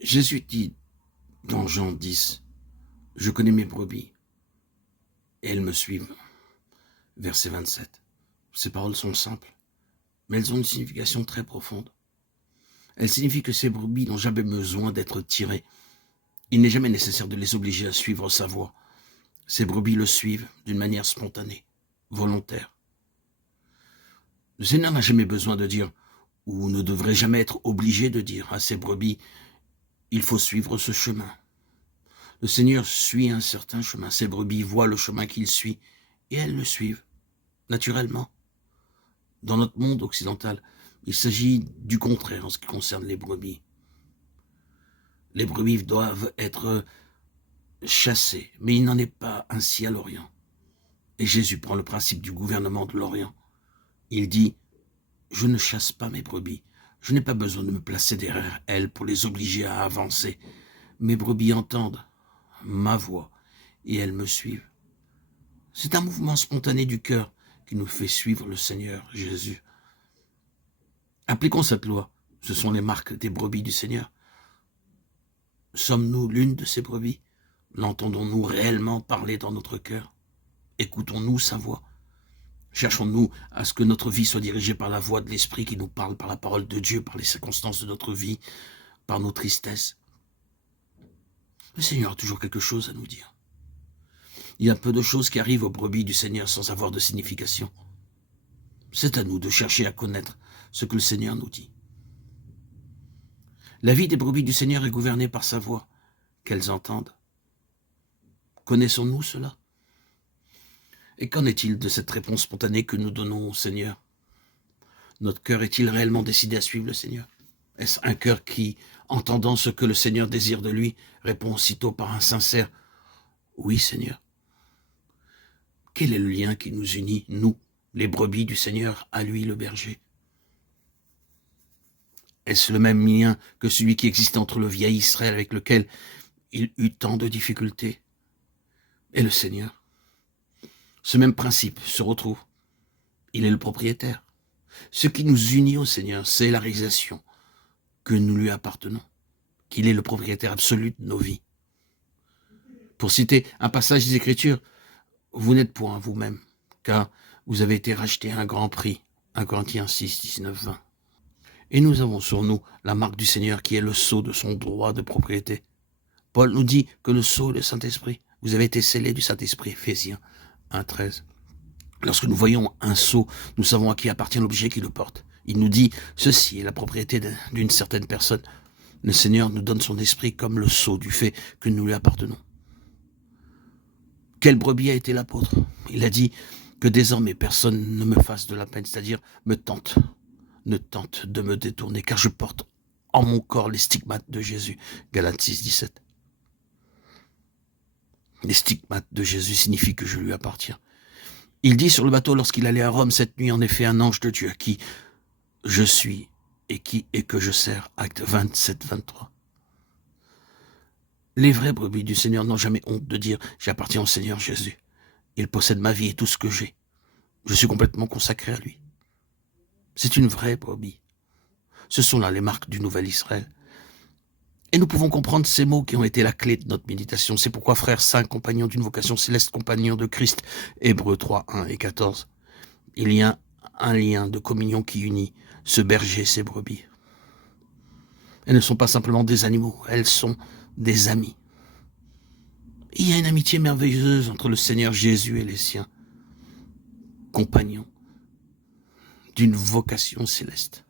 Jésus dit dans Jean 10, « Je connais mes brebis et elles me suivent. » Verset 27. Ces paroles sont simples, mais elles ont une signification très profonde. Elles signifient que ces brebis n'ont jamais besoin d'être tirées. Il n'est jamais nécessaire de les obliger à suivre sa voie. Ces brebis le suivent d'une manière spontanée, volontaire. Le Seigneur n'a jamais besoin de dire, ou ne devrait jamais être obligé de dire à ses brebis, il faut suivre ce chemin. Le Seigneur suit un certain chemin. Ses brebis voient le chemin qu'il suit et elles le suivent, naturellement. Dans notre monde occidental, il s'agit du contraire en ce qui concerne les brebis. Les brebis doivent être chassées, mais il n'en est pas ainsi à l'Orient. Et Jésus prend le principe du gouvernement de l'Orient. Il dit, « Je ne chasse pas mes brebis. Je n'ai pas besoin de me placer derrière elles pour les obliger à avancer. Mes brebis entendent ma voix et elles me suivent. » C'est un mouvement spontané du cœur qui nous fait suivre le Seigneur Jésus. Appliquons cette loi. Ce sont les marques des brebis du Seigneur. Sommes-nous l'une de ces brebis? L'entendons-nous réellement parler dans notre cœur? Écoutons-nous sa voix? Cherchons-nous à ce que notre vie soit dirigée par la voix de l'Esprit qui nous parle, par la parole de Dieu, par les circonstances de notre vie, par nos tristesses? Le Seigneur a toujours quelque chose à nous dire. Il y a peu de choses qui arrivent aux brebis du Seigneur sans avoir de signification. C'est à nous de chercher à connaître ce que le Seigneur nous dit. La vie des brebis du Seigneur est gouvernée par sa voix, qu'elles entendent. Connaissons-nous cela? Et qu'en est-il de cette réponse spontanée que nous donnons au Seigneur? Notre cœur est-il réellement décidé à suivre le Seigneur? Est-ce un cœur qui, entendant ce que le Seigneur désire de lui, répond aussitôt par un sincère « Oui, Seigneur ». Quel est le lien qui nous unit, nous, les brebis du Seigneur, à lui, le berger? Est-ce le même lien que celui qui existait entre le vieil Israël avec lequel il eut tant de difficultés et le Seigneur? Ce même principe se retrouve. Il est le propriétaire. Ce qui nous unit au Seigneur, c'est la réalisation que nous lui appartenons, qu'il est le propriétaire absolu de nos vies. Pour citer un passage des Écritures, vous n'êtes point vous-même, car vous avez été racheté à un grand prix. 1 Corinthiens 6, 19, 20. Et nous avons sur nous la marque du Seigneur qui est le sceau de son droit de propriété. Paul nous dit que le sceau est le Saint-Esprit. Vous avez été scellés du Saint-Esprit, Éphésiens 1, 13. Lorsque nous voyons un sceau, nous savons à qui appartient l'objet qui le porte. Il nous dit, ceci est la propriété d'une certaine personne. Le Seigneur nous donne son esprit comme le sceau du fait que nous lui appartenons. Quelle brebis a été l'apôtre? Il a dit que désormais personne ne me fasse de la peine, c'est-à-dire ne tente de me détourner, car je porte en mon corps les stigmates de Jésus. Galates 6, 17. Les stigmates de Jésus signifient que je lui appartiens. Il dit sur le bateau lorsqu'il allait à Rome cette nuit, en effet, un ange de Dieu qui je suis et que je sers. Acte 27, 23. Les vrais brebis du Seigneur n'ont jamais honte de dire « J'appartiens au Seigneur Jésus. Il possède ma vie et tout ce que j'ai. Je suis complètement consacré à lui. » C'est une vraie brebis. Ce sont là les marques du nouvel Israël. Et nous pouvons comprendre ces mots qui ont été la clé de notre méditation. C'est pourquoi, frères saints, compagnons d'une vocation céleste, compagnons de Christ, Hébreux 3, 1 et 14, il y a un lien de communion qui unit ce berger et ses brebis. Elles ne sont pas simplement des animaux, elles sont des amis. Il y a une amitié merveilleuse entre le Seigneur Jésus et les siens, compagnons d'une vocation céleste.